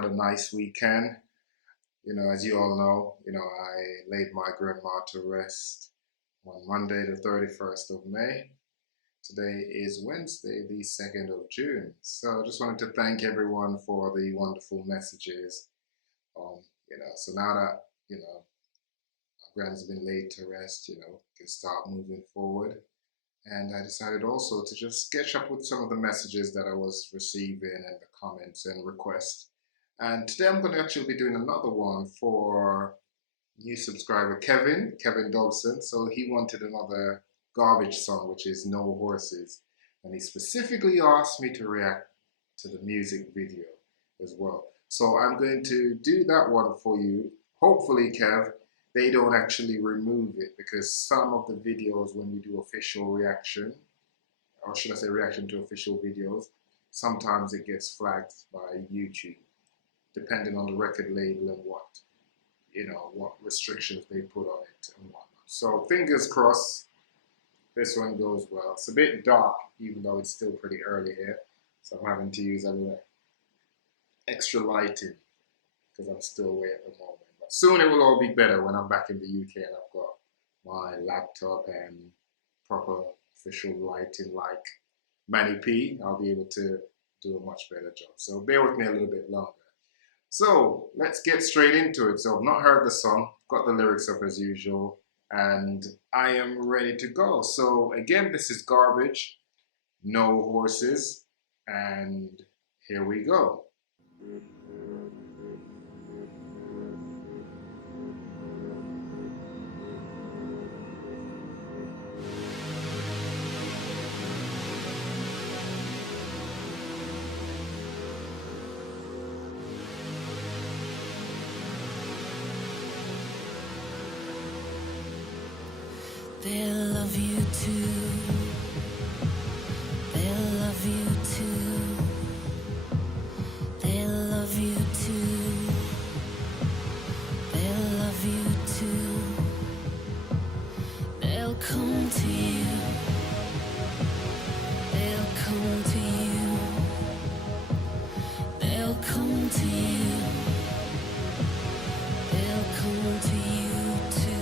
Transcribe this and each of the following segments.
had a nice weekend. As you all know, I laid my grandma to rest on Monday, the 31st of May. Today is Wednesday, the 2nd of June. So I just wanted to thank everyone for the wonderful messages. So now that, my grand's been laid to rest, can start moving forward. And I decided also to just sketch up with some of the messages that I was receiving and the comments and requests. And today I'm going to actually be doing another one for new subscriber Kevin Dobson. So he wanted another garbage song, which is No Horses. And he specifically asked me to react to the music video as well. So I'm going to do that one for you. Hopefully, Kev, they don't actually remove it, because some of the videos, when we do official reaction, or should I say reaction to official videos, sometimes it gets flagged by YouTube, depending on the record label and what restrictions they put on it and whatnot. So fingers crossed this one goes well. It's a bit dark, even though it's still pretty early here, so I'm having to use a little extra lighting because I'm still away at the moment. Soon it will all be better when I'm back in the UK and I've got my laptop and proper official lighting like Manny P. I'll be able to do a much better job. So bear with me a little bit longer. So let's get straight into it. So I've not heard the song, got the lyrics up as usual, and I am ready to go. So again, this is Garbage, No Horses, and here we go. They love you too. They love you too. They love you too. They love you too. They'll come to you. They'll come to you. They'll come to you. They'll come to you too.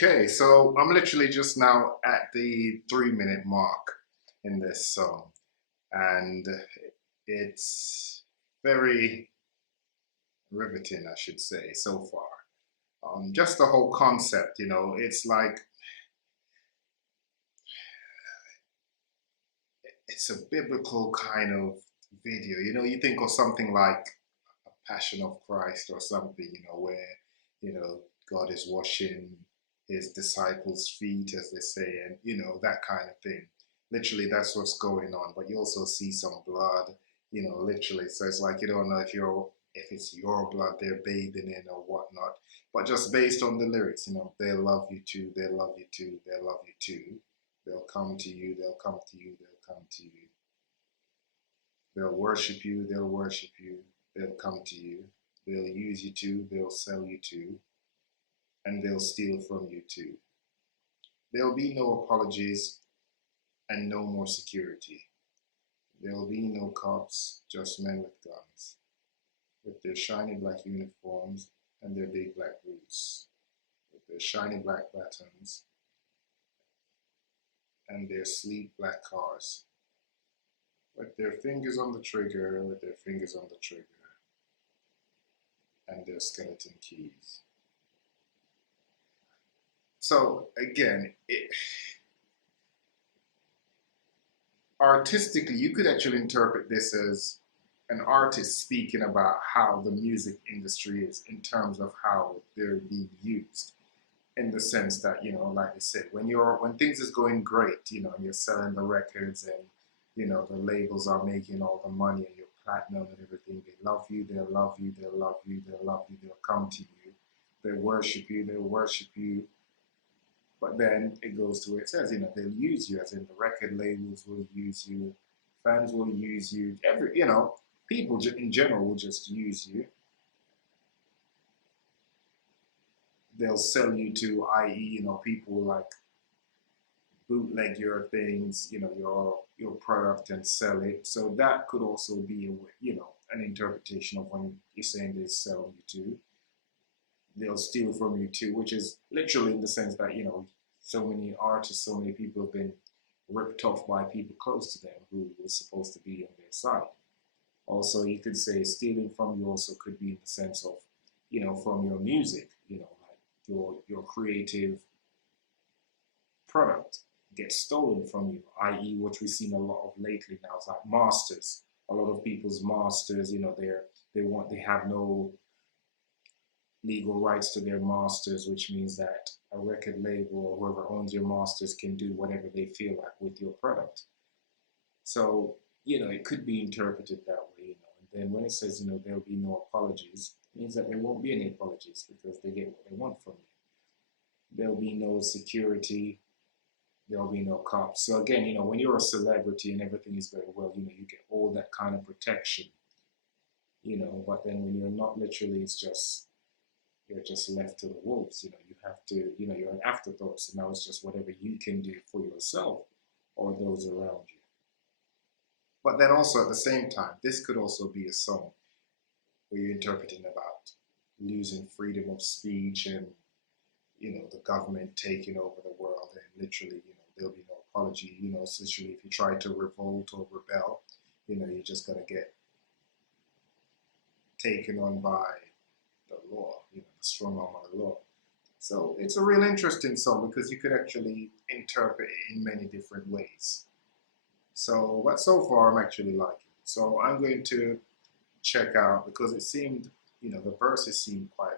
Okay, so I'm literally just now at the 3-minute mark in this song, and it's very riveting, I should say, so far. Just the whole concept, it's like it's a biblical kind of video. You think of something like a Passion of Christ or something, where, God is washing his disciples' feet, as they say, and, that kind of thing. Literally, that's what's going on. But you also see some blood, literally. So it's like you don't know if it's your blood they're bathing in or whatnot. But just based on the lyrics, they'll love you too, they'll love you too, they'll love you too. They'll come to you, they'll come to you, they'll come to you. They'll worship you, they'll worship you, they'll come to you. They'll use you too, they'll sell you too, and they'll steal from you too. There'll be no apologies and no more security. There'll be no cops, just men with guns, with their shiny black uniforms and their big black boots, with their shiny black batons and their sleek black cars, with their fingers on the trigger, with their fingers on the trigger, and their skeleton keys. So again, artistically, you could actually interpret this as an artist speaking about how the music industry is in terms of how they're being used. In the sense that, like I said, when things is going great, and you're selling the records and, the labels are making all the money and you're platinum and everything, they love you, they'll love you, they'll love you, they'll love you, they'll come to you, they worship you, they'll worship you. But then it goes to where it says, they'll use you, as in the record labels will use you, fans will use you, people in general will just use you. They'll sell you to, i.e., people will like bootleg your things, your product and sell it. So that could also be an interpretation of when you're saying they sell you to. They'll steal from you too, which is literally in the sense that, so many artists, so many people have been ripped off by people close to them who were supposed to be on their side. Also, you could say stealing from you also could be in the sense of, from your music, like your creative product gets stolen from you, i.e. what we've seen a lot of lately now is like masters. A lot of people's masters, they have no legal rights to their masters, which means that a record label or whoever owns your masters can do whatever they feel like with your product. So, it could be interpreted that way, And then when it says, there'll be no apologies, it means that there won't be any apologies because they get what they want from you. There'll be no security. There'll be no cops. So again, when you're a celebrity and everything is going well, you get all that kind of protection, but then when you're not, literally, you're just left to the wolves, you have to, you're an afterthought. So now it's just whatever you can do for yourself or those around you. But then also at the same time, this could also be a song where you're interpreting about losing freedom of speech and, the government taking over the world and literally, there'll be no apology, essentially if you try to revolt or rebel, you're just going to get taken on by the law, the strong arm of the law. So it's a real interesting song because you could actually interpret it in many different ways. So, but so far I'm actually liking it. So I'm going to check out, because it seemed, the verses seemed quite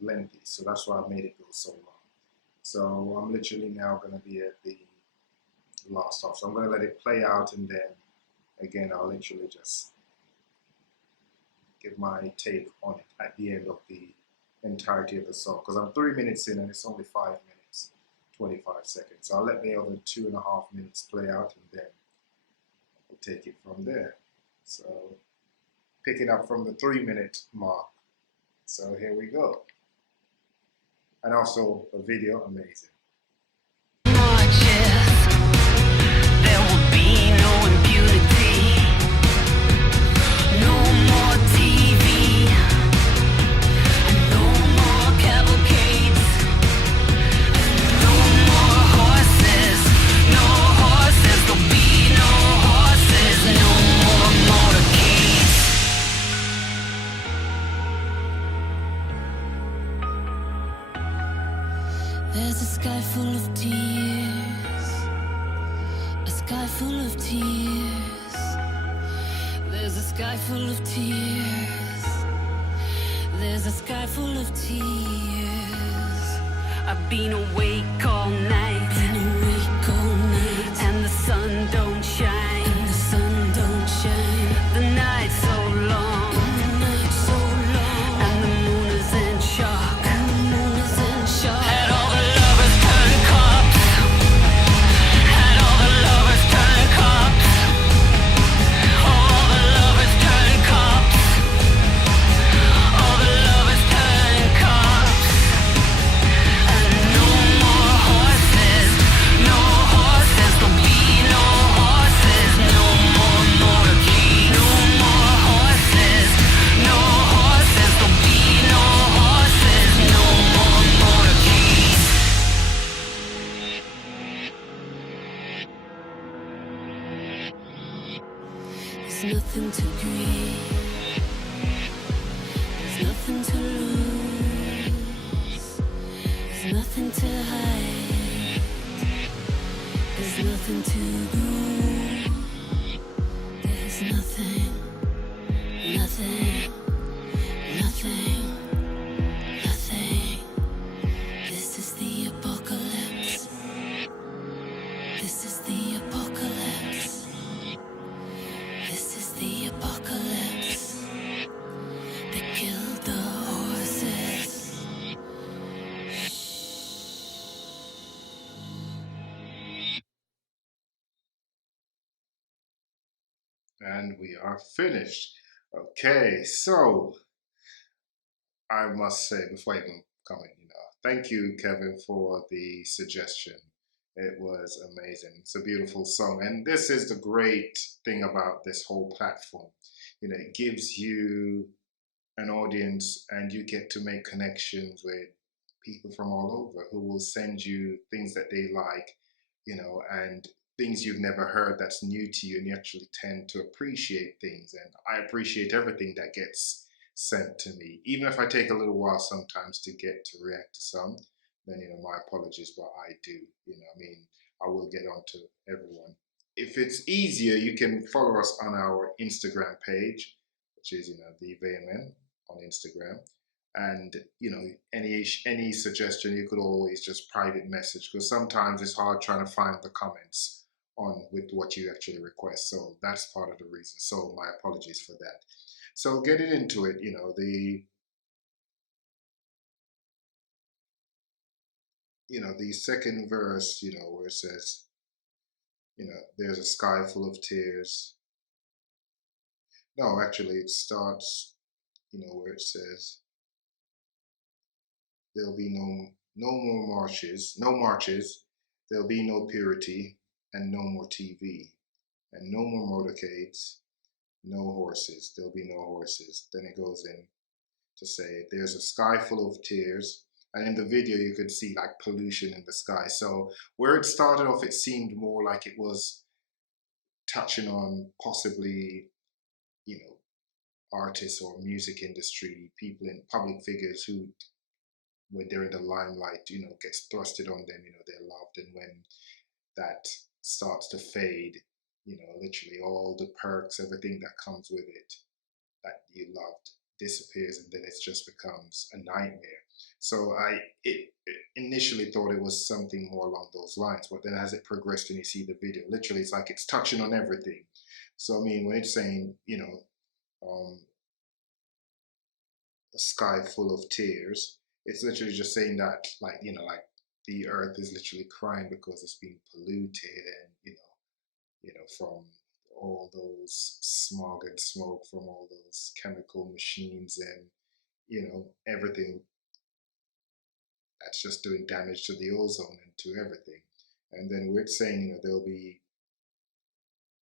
lengthy. So that's why I made it go so long. So I'm literally now going to be at the last stop. So I'm going to let it play out and then again, I'll literally just give my take on it at the end of the entirety of the song. Because I'm 3 minutes in and it's only 5 minutes, 25 seconds. So I'll let the other 2.5 minutes play out and then we'll take it from there. So picking up from the 3-minute mark. So here we go. And also a video, amazing. There's a sky full of tears, a sky full of tears. There's a sky full of tears. There's a sky full of tears. I've been awake all night, and the sun don't shine, The night's so long, and the moon is in shock, And all the lovers turn cops, and all the lovers turn cops, all the lovers turn cops, all the lovers turn cops. And no more horses, no horses, there'll be no horses, no more motorcade, no more horses, no horses, there'll be no horses, no more motorcade. There's nothing to grieve, there's nothing to lose, there's nothing to hide, there's nothing to grow, there's nothing, nothing, nothing, nothing. This is the apocalypse. This is the apocalypse. This is the apocalypse. They killed the horses. And we are finished. Okay, so I must say before I even comment, thank you, Kevin, for the suggestion. It was amazing. It's a beautiful song, and this is the great thing about this whole platform. It gives you an audience, and you get to make connections with people from all over who will send you things that they like, and things you've never heard that's new to you, and you actually tend to appreciate things. And I appreciate everything that gets sent to me, even if I take a little while sometimes to get to react to some. Then my apologies, but I do. I mean, I will get on to everyone. If it's easier, you can follow us on our Instagram page, which is the VMN on Instagram. And any suggestion, you could always just private message, because sometimes it's hard trying to find the comments on with what you actually request. So that's part of the reason. So my apologies for that. So getting into it, the second verse, where it says, there's a sky full of tears. No, actually, it starts, where it says, there'll be no more marches, no marches, there'll be no purity, and no more TV, and no more motorcades, no horses, there'll be no horses. Then it goes in to say, there's a sky full of tears. And in the video, you could see like pollution in the sky. So where it started off, it seemed more like it was touching on possibly, artists or music industry, people in public figures who, when they're in the limelight, gets thrusted on them, they're loved. And when that starts to fade, literally all the perks, everything that comes with it that you loved disappears, and then it just becomes a nightmare. So I initially thought it was something more along those lines, but then as it progressed and you see the video, literally it's like it's touching on everything. So I mean, when it's saying, um, a sky full of tears, it's literally just saying that, like, like the earth is literally crying because it's being polluted, and from all those smog and smoke from all those chemical machines, and everything that's just doing damage to the ozone and to everything. And then we're saying, there'll be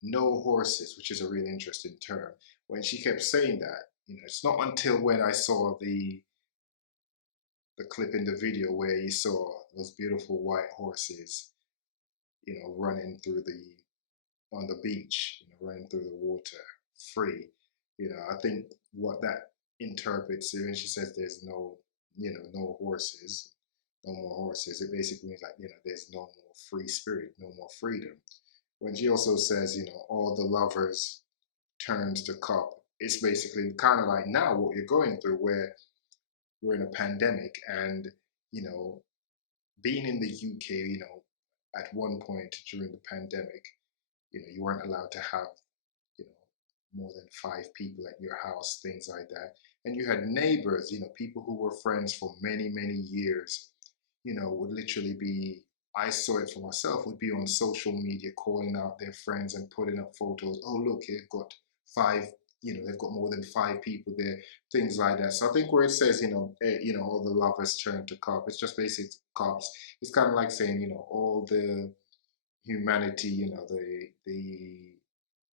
no horses, which is a really interesting term. When she kept saying that, it's not until when I saw the clip in the video where you saw those beautiful white horses, running through the on the beach, running through the water free. I think what that interprets when she says there's no horses, no more horses. It basically means like, there's no more free spirit, no more freedom. When she also says, all the lovers turned to cop, it's basically kind of like now what you're going through, where we're in a pandemic, and you know, being in the UK, at one point during the pandemic, you weren't allowed to have, you know, more than 5 people at your house, things like that. And you had neighbors, people who were friends for many, many years, would literally be, I saw it for myself, would be on social media calling out their friends and putting up photos. Oh, look, they've got five, they've got more than 5 people there, things like that. So I think where it says, all the lovers turn to cop, it's just basic cops. It's kind of like saying, all the humanity, the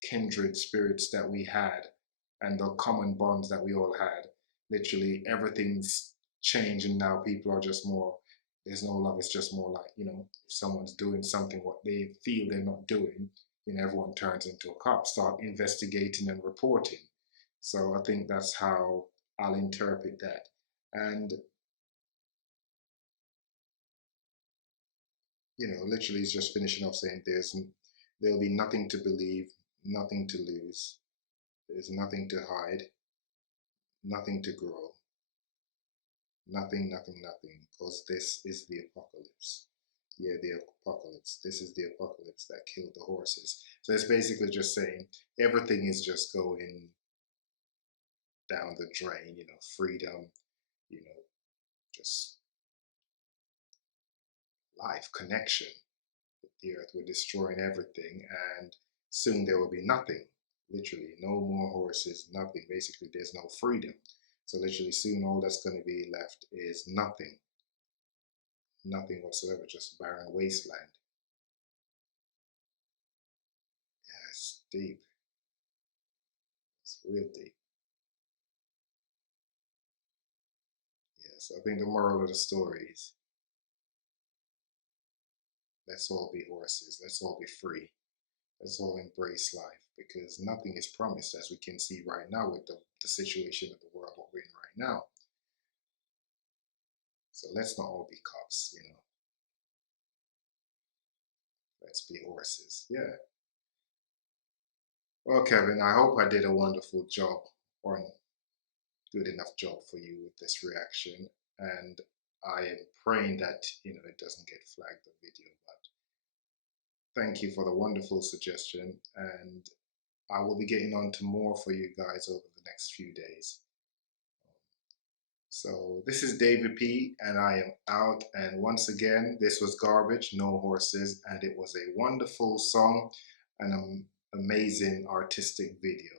kindred spirits that we had and the common bonds that we all had. Literally everything's changed, and now people are just more, there's no love. It's just more like, if someone's doing something what they feel they're not doing, everyone turns into a cop, start investigating and reporting. So I think that's how I'll interpret that. And literally it's just finishing off saying there'll be nothing to believe, nothing to lose, there's nothing to hide, nothing to grow, nothing, nothing, nothing, because this is the apocalypse. Yeah, the apocalypse. This is the apocalypse that killed the horses. So it's basically just saying everything is just going down the drain, freedom, just life, connection with the earth. We're destroying everything, and soon there will be nothing. Literally, no more horses, nothing. Basically, there's no freedom. So literally, soon all that's going to be left is nothing. Nothing whatsoever, just barren wasteland. Yeah, it's deep. It's real deep. Yeah, so I think the moral of the story is let's all be horses. Let's all be free. Let's all embrace life, because nothing is promised, as we can see right now with the situation of the world what we're in right now. So let's not all be cops, Let's be horses. Yeah. Well, Kevin, I hope I did a wonderful job, or a good enough job for you with this reaction. And I am praying that, it doesn't get flagged, the video. But thank you for the wonderful suggestion. And I will be getting on to more for you guys over the next few days. So this is Davie P, and I am out. And once again, this was Garbage, No Horses, and it was a wonderful song and an amazing artistic video.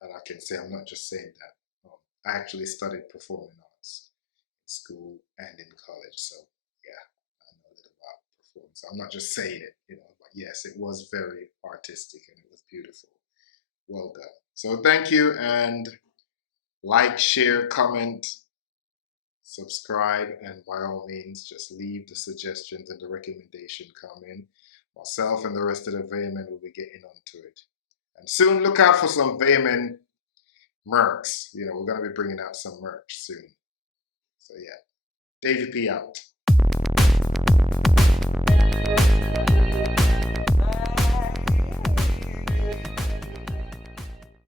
And I can say I'm not just saying that. I actually studied performing arts in school and in college, so yeah, I know a little about performance. I'm not just saying it, but yes, it was very artistic and it was beautiful. Well done. So thank you, and like, share, comment, subscribe, and by all means, just leave the suggestions and the recommendation comment. Myself and the rest of the Vehement will be getting onto it. And soon look out for some Vehement mercs. We're going to be bringing out some merch soon. So yeah, Davie P out.